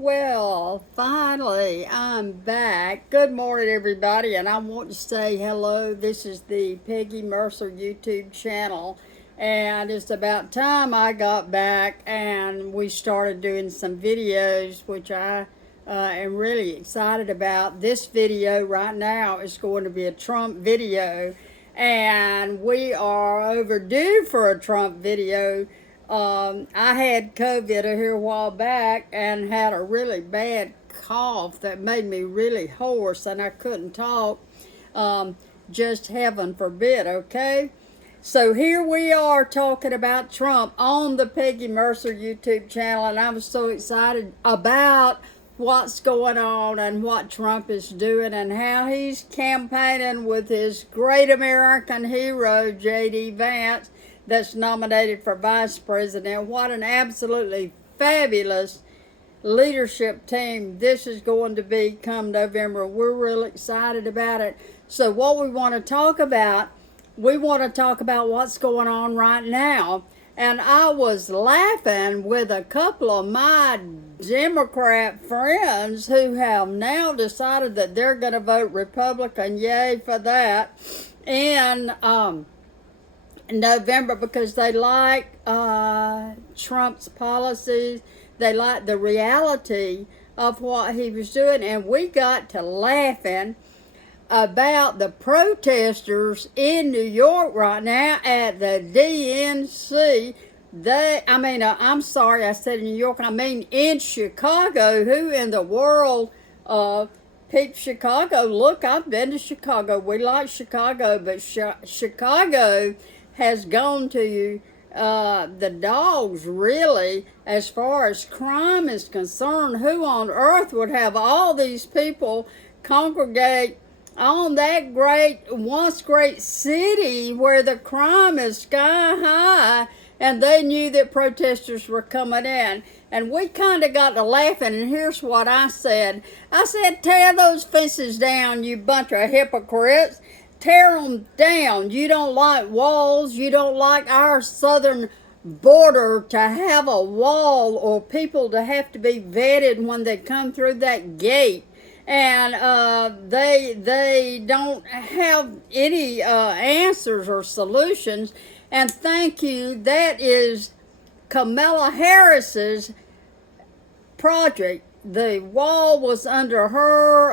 Well, finally, I'm back. Good morning, everybody, and I want to say hello. This is the Peggy Mercer YouTube channel, and it's about time I got back and we started doing some videos, which I am really excited about. This video right now is going to be a Trump video, and we are overdue for a Trump video. I had COVID here a while back and had a really bad cough that made me really hoarse and I couldn't talk. Just heaven forbid, okay? So here we are talking about Trump on the Peggy Mercer YouTube channel, and I'm so excited about what's going on and what Trump is doing and how he's campaigning with his great American hero, J.D. Vance, that's nominated for vice president. What an absolutely fabulous leadership team this is going to be come November. We're really excited about it. So what we want to talk about, what's going on right now. And I was laughing with a couple of my Democrat friends who have now decided that they're going to vote Republican. Yay for that. And November, because they like Trump's policies. They like the reality of what he was doing. And we got to laughing about the protesters in New York right now at the DNC. I'm sorry, I said in New York, I mean in Chicago. Who in the world picked Chicago? Look, I've been to Chicago. We like Chicago, but Chicago has gone to the dogs, really, as far as crime is concerned. Who on earth would have all these people congregate on that once great city where the crime is sky high, and they knew that protesters were coming in? And we kind of got to laughing, and here's what I said. I said, tear those fences down, you bunch of hypocrites. Tear them down. You don't like walls. You don't like our southern border to have a wall or people to have to be vetted when they come through that gate. And they don't have any answers or solutions. And thank you. That is Kamala Harris's project. The wall was under her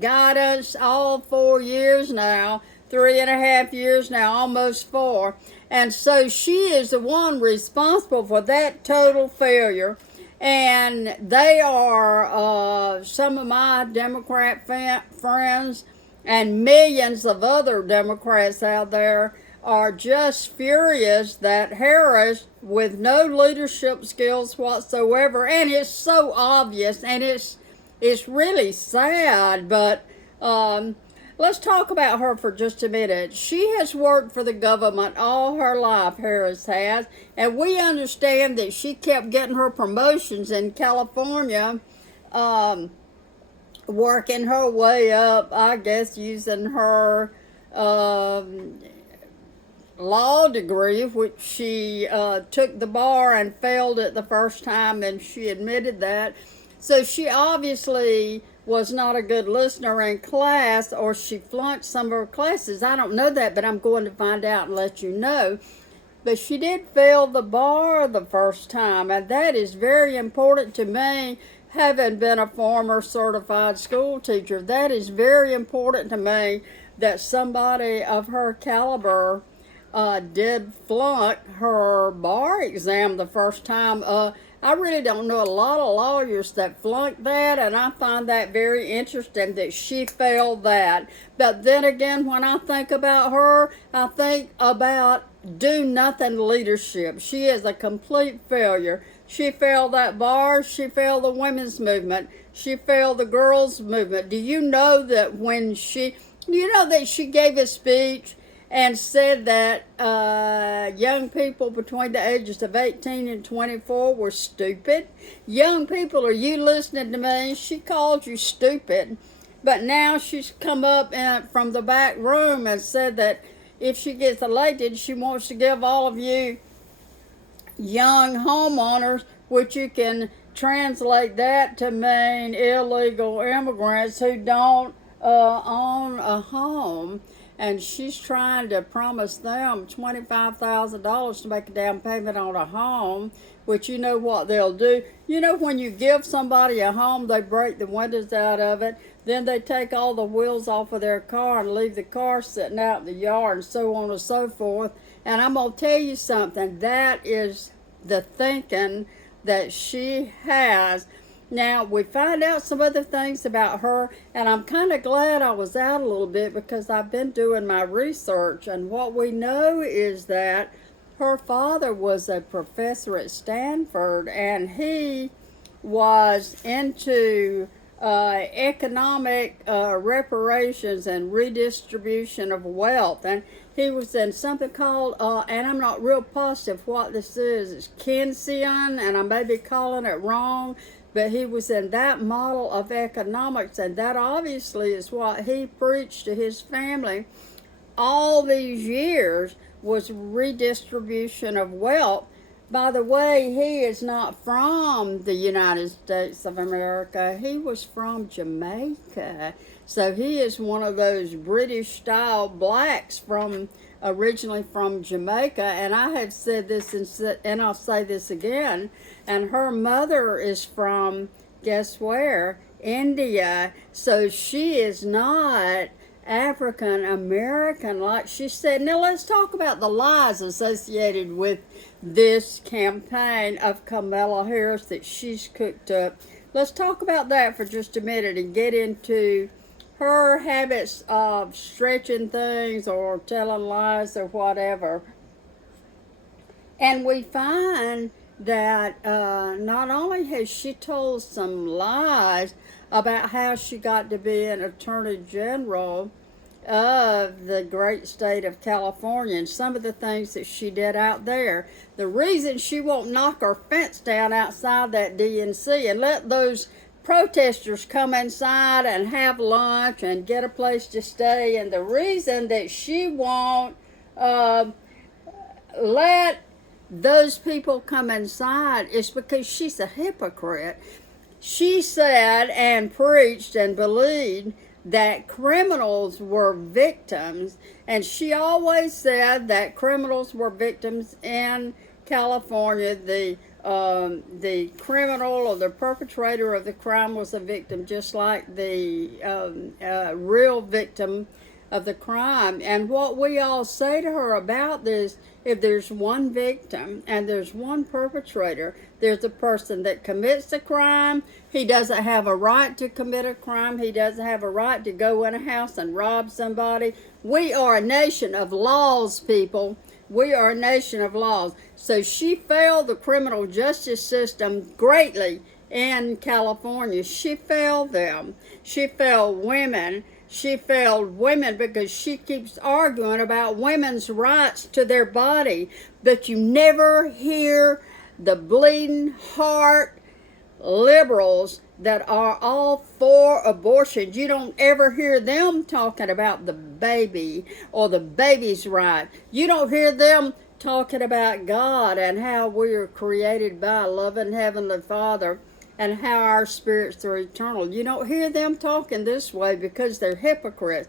guidance all 4 years now, 3.5 years now, almost 4. And so she is the one responsible for that total failure. And they are some of my Democrat friends and millions of other Democrats out there are just furious that Harris, with no leadership skills whatsoever, and it's so obvious, and it's really sad, but let's talk about her for just a minute. She has worked for the government all her life, Harris has, and we understand that she kept getting her promotions in California, working her way up, I guess, using her law degree, which she took the bar and failed it the first time, and she admitted that. So she obviously was not a good listener in class, or she flunked some of her classes. I don't know that, but I'm going to find out and let you know. But she did fail the bar the first time, and that is very important to me, having been a former certified school teacher. That is very important to me, that somebody of her caliber did flunk her bar exam the first time. I really don't know a lot of lawyers that flunked that, and I find that very interesting that she failed that. But then again, when I think about her, I think about do-nothing leadership. She is a complete failure. She failed that bar. She failed the women's movement. She failed the girls' movement. Do you know that she gave a speech and said that young people between the ages of 18 and 24 were stupid? Young people, are you listening to me? She called you stupid. But now she's come up from the back room and said that if she gets elected, she wants to give all of you young homeowners, which you can translate that to mean illegal immigrants who don't own a home. And she's trying to promise them $25,000 to make a down payment on a home, which you know what they'll do. You know, when you give somebody a home, they break the windows out of it. Then they take all the wheels off of their car and leave the car sitting out in the yard and so on and so forth. And I'm going to tell you something, that is the thinking that she has. Now, we find out some other things about her, and I'm kind of glad I was out a little bit because I've been doing my research, and what we know is that her father was a professor at Stanford, and he was into economic reparations and redistribution of wealth, and he was in something called, and I'm not real positive what this is, it's Keynesian, and I may be calling it wrong, but he was in that model of economics, and that obviously is what he preached to his family all these years, was redistribution of wealth. By the way, he is not from the United States of America. He was from Jamaica. So he is one of those British-style blacks originally from Jamaica. And I have said this, and I'll say this again. And her mother is from, guess where? India. So she is not African American, like she said. Now let's talk about the lies associated with this campaign of Kamala Harris that she's cooked up. Let's talk about that for just a minute and get into her habits of stretching things or telling lies or whatever. And we find that not only has she told some lies about how she got to be an attorney general of the great state of California and some of the things that she did out there. The reason she won't knock her fence down outside that DNC and let those protesters come inside and have lunch and get a place to stay, and the reason that she won't let those people come inside is because she's a hypocrite. She said and preached and believed that criminals were victims, and she always said that criminals were victims in California. The criminal or the perpetrator of the crime was a victim, just like the real victim of the crime. And what we all say to her about this, if there's one victim and there's one perpetrator, there's the person that commits the crime. He doesn't have a right to commit a crime. He doesn't have a right to go in a house and rob somebody. We are a nation of laws, people. We are a nation of laws. So she failed the criminal justice system greatly in California. She failed them. She failed women. She failed women because she keeps arguing about women's rights to their body. But you never hear the bleeding heart liberals that are all for abortion. You don't ever hear them talking about the baby or the baby's right. You don't hear them talking about God and how we are created by a loving Heavenly Father and how our spirits are eternal. You don't hear them talking this way because they're hypocrites.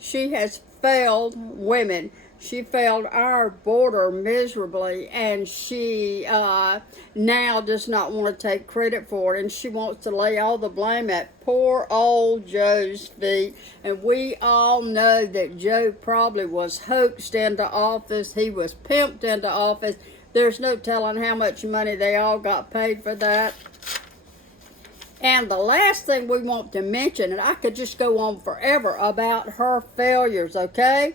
She has failed women. She failed our border miserably, and she now does not want to take credit for it, and she wants to lay all the blame at poor old Joe's feet. And we all know that Joe probably was hoaxed into office. He was pimped into office. There's no telling how much money they all got paid for that. And the last thing we want to mention, and I could just go on forever about her failures, okay?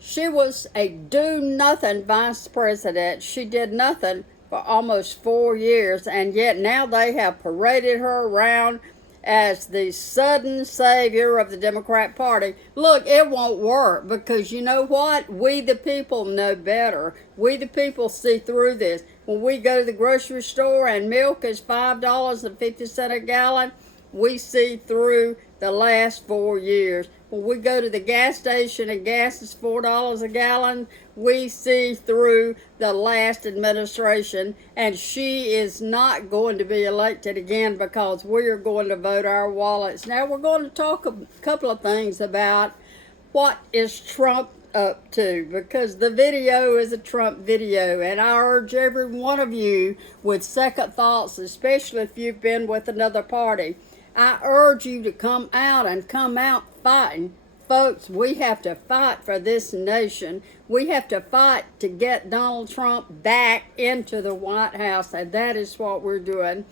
She was a do-nothing vice president. She did nothing for almost 4 years, and yet now they have paraded her around as the sudden savior of the Democrat Party. Look, it won't work because you know what? We the people know better. We the people see through this. When we go to the grocery store and milk is $5.50 a gallon, we see through the last 4 years. When we go to the gas station and gas is $4 a gallon, we see through the last administration, and she is not going to be elected again because we are going to vote our wallets. Now we're going to talk a couple of things about what is Trump up to, because the video is a Trump video, and I urge every one of you with second thoughts, especially if you've been with another party, I urge you to come out fighting. Folks, we have to fight for this nation. We have to fight to get Donald Trump back into the White House, and that is what we're doing.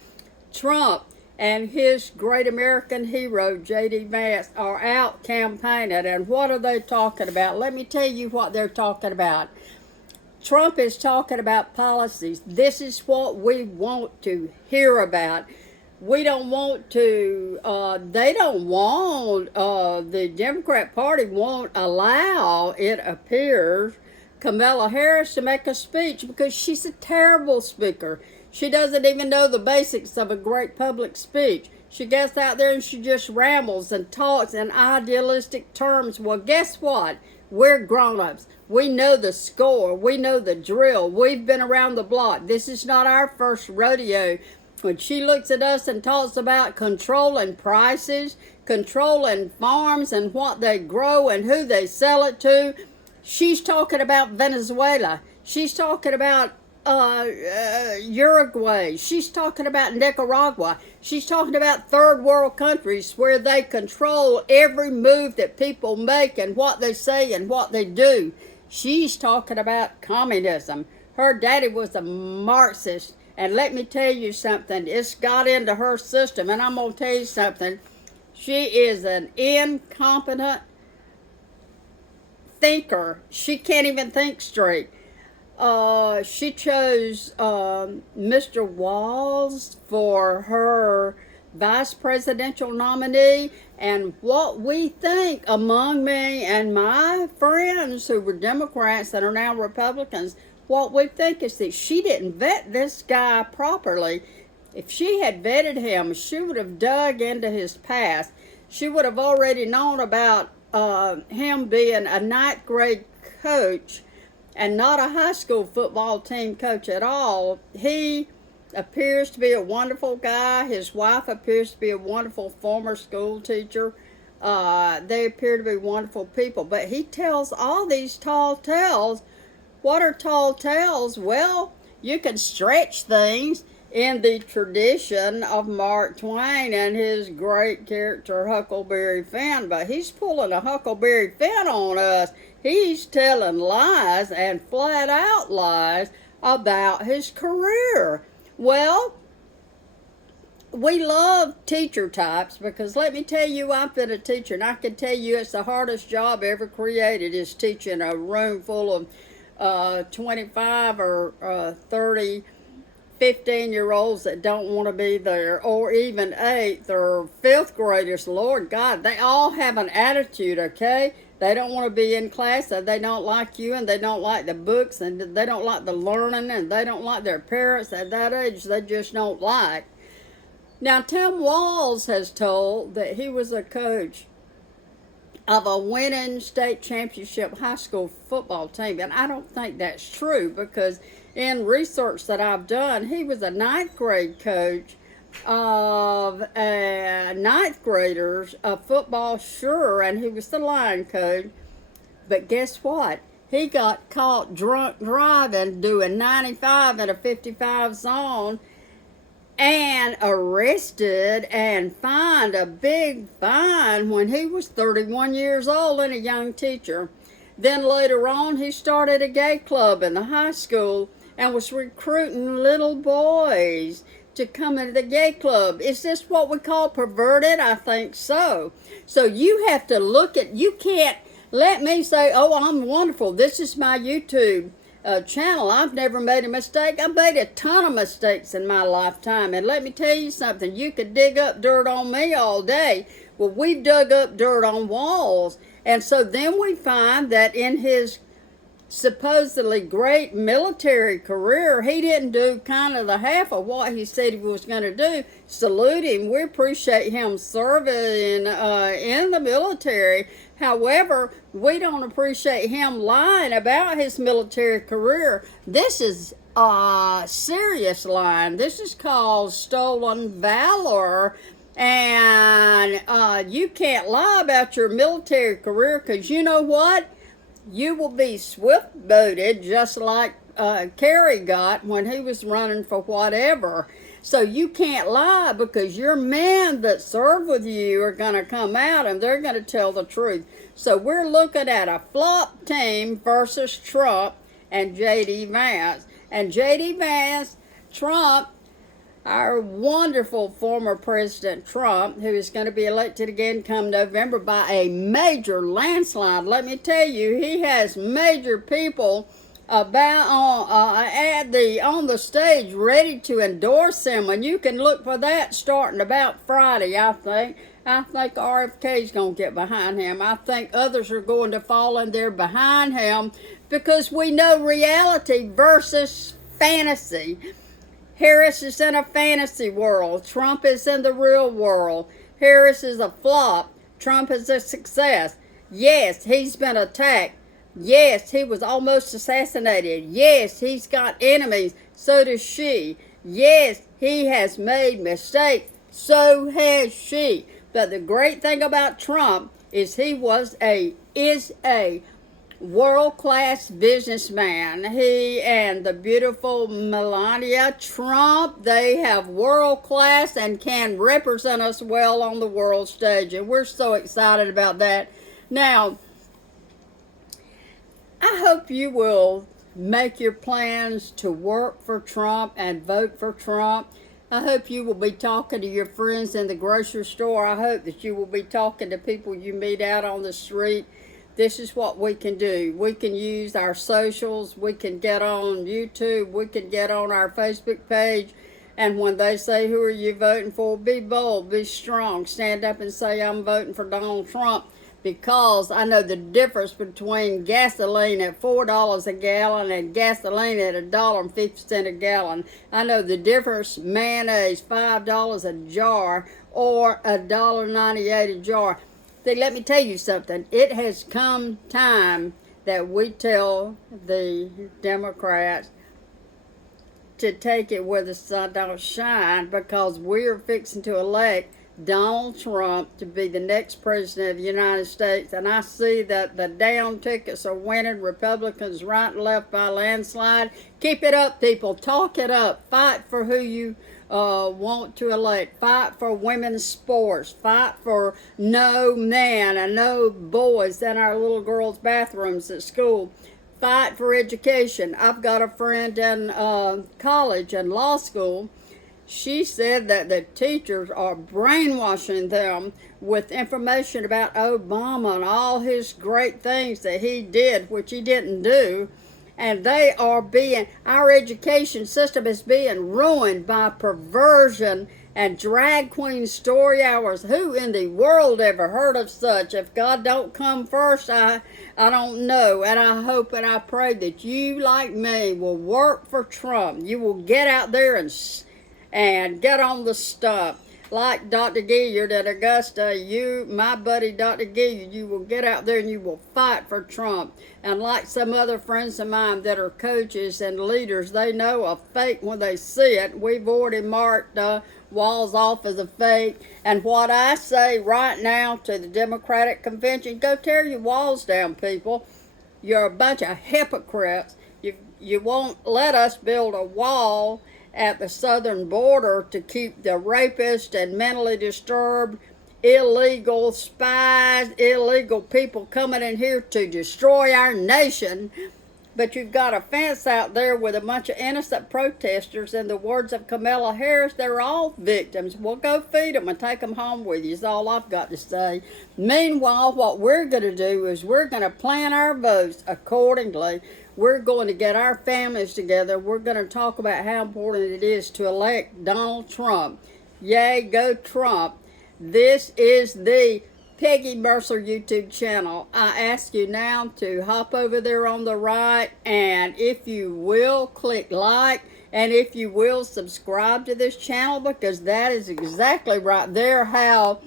Trump and his great American hero, J.D. Vance, are out campaigning, and what are they talking about? Let me tell you what they're talking about. Trump is talking about policies. This is what we want to hear about. We don't want to, they don't want, the Democrat Party won't allow, it appears, Kamala Harris to make a speech because she's a terrible speaker. She doesn't even know the basics of a great public speech. She gets out there and she just rambles and talks in idealistic terms. Well, guess what? We're grown-ups. We know the score. We know the drill. We've been around the block. This is not our first rodeo. When she looks at us and talks about controlling prices, controlling farms and what they grow and who they sell it to, she's talking about Venezuela. She's talking about Uruguay. She's talking about Nicaragua. She's talking about third world countries where they control every move that people make and what they say and what they do. She's talking about communism. Her daddy was a Marxist. And let me tell you something, it's got into her system, and I'm going to tell you something. She is an incompetent thinker. She can't even think straight. She chose Mr. Walz for her vice presidential nominee, and what we think among me and my friends who were Democrats that are now Republicans, what we think is that she didn't vet this guy properly. If she had vetted him, she would have dug into his past. She would have already known about him being a ninth grade coach and not a high school football team coach at all. He appears to be a wonderful guy. His wife appears to be a wonderful former school teacher. They appear to be wonderful people. But he tells all these tall tales. What are tall tales? Well, you can stretch things in the tradition of Mark Twain and his great character Huckleberry Finn, but he's pulling a Huckleberry Finn on us. He's telling lies and flat out lies about his career. Well, we love teacher types because let me tell you, I've been a teacher and I can tell you it's the hardest job ever created is teaching a room full of 25 or 30 15-year-olds that don't want to be there, or even 8th or 5th graders. Lord God, they all have an attitude, okay? They don't want to be in class, and they don't like you, and they don't like the books, and they don't like the learning, and they don't like their parents at that age. They just don't like. Now, Tim Walz has told that he was a coach of a winning state championship high school football team, and I don't think that's true because in research that I've done, he was a 9th grade coach of 9th graders of football, sure, and he was the line coach. But guess what? He got caught drunk driving, doing 95 in a 55 zone, and arrested and fined a big fine when he was 31 years old and a young teacher. Then later on, he started a gay club in the high school and was recruiting little boys to come into the gay club. Is this what we call perverted? I think so. So you have to look at, you can't let me say, oh, I'm wonderful. This is my YouTube channel. I've never made a mistake. I've made a ton of mistakes in my lifetime. And let me tell you something. You could dig up dirt on me all day. Well, we've dug up dirt on Walz. And so then we find that in his supposedly great military career, he didn't do kind of the half of what he said he was going to do. Salute him. We appreciate him serving in the military. However, we don't appreciate him lying about his military career. This is serious lying. This is called stolen valor. And you can't lie about your military career, because you know what? You will be swift booted, just like Kerry got when he was running for whatever. So you can't lie, because your men that serve with you are going to come out and they're going to tell the truth. So we're looking at a flop team versus Trump and J.D. Vance. And J.D. Vance, Trump, our wonderful former President Trump, who is going to be elected again come November by a major landslide. Let me tell you, he has major people on the stage ready to endorse him, and you can look for that starting about Friday. I think RFK is going to get behind him. I think others are going to fall in there behind him, because we know reality versus fantasy. Harris is in a fantasy world. Trump is in the real world. Harris is a flop. Trump is a success. Yes, he's been attacked. Yes, he was almost assassinated. Yes, he's got enemies. So does she. Yes, he has made mistakes. So has she. But the great thing about Trump is he is a world-class businessman. He and the beautiful Melania Trump, they have world-class and can represent us well on the world stage, and we're so excited about that. Now, I hope you will make your plans to work for Trump and vote for Trump. I hope you will be talking to your friends in the grocery store. I hope that you will be talking to people you meet out on the street. This is what we can do. We can use our socials. We can get on YouTube. We can get on our Facebook page. And when they say, who are you voting for? Be bold, be strong. Stand up and say, I'm voting for Donald Trump, because I know the difference between gasoline at $4 a gallon and gasoline at $1.50 a gallon. I know the difference, mayonnaise, $5 a jar or $1.98 a jar. Let me tell you something. It has come time that we tell the Democrats to take it where the sun don't shine, because we're fixing to elect Donald Trump to be the next president of the United States. And I see that the down tickets are winning. Republicans right and left by landslide. Keep it up, people. Talk it up. Fight for who you want to elect. Fight for women's sports. Fight for no man and no boys in our little girls' bathrooms at school. Fight for education. I've got a friend in college and law school. She said that the teachers are brainwashing them with information about Obama and all his great things that he did, which he didn't do. And our education system is being ruined by perversion and drag queen story hours. Who in the world ever heard of such? If God don't come first, I don't know. And I hope and I pray that you, like me, will work for Trump. You will get out there and get on the stump. Like Dr. Gilliard at Augusta, my buddy Dr. Gilliard, you will get out there and you will fight for Trump. And like some other friends of mine that are coaches and leaders, they know a fake when they see it. We've already marked Walz off as a fake. And what I say right now to the Democratic Convention, go tear your walls down, people. You're a bunch of hypocrites. You won't let us build a wall at the southern border to keep the rapist and mentally disturbed, illegal spies, illegal people coming in here to destroy our nation. But you've got a fence out there with a bunch of innocent protesters. In the words of Kamala Harris, they're all victims. Well, go feed them and take them home with you is all I've got to say. Meanwhile, what we're going to do is we're going to plan our votes accordingly. We're going to get our families together. We're going to talk about how important it is to elect Donald Trump. Yay, go Trump. This is the Peggy Mercer YouTube channel. I ask you now to hop over there on the right, and if you will, click like, and if you will, subscribe to this channel, because that is exactly right there how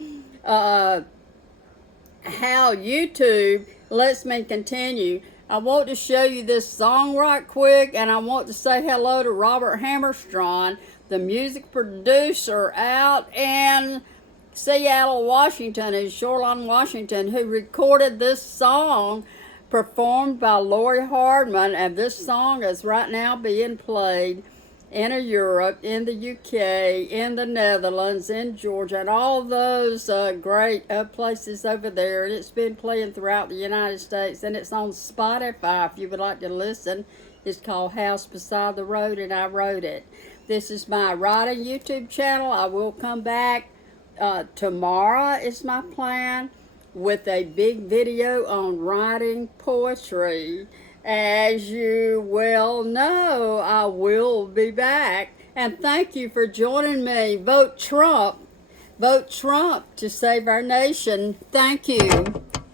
YouTube lets me continue. I want to show you this song right quick, and I want to say hello to Robert Hammerstron, the music producer out in Seattle, Washington, in Shoreline, Washington, who recorded this song performed by Lori Hardman, and this song is right now being played in Europe, in the UK, in the Netherlands, in Georgia, and all those great places over there. And it's been playing throughout the United States, and it's on Spotify if you would like to listen. It's called House Beside the Road, and I wrote it. This is my writing YouTube channel. I will come back tomorrow, is my plan, with a big video on writing poetry. As you well know, I will be back. And thank you for joining me. Vote Trump. Vote Trump to save our nation. Thank you.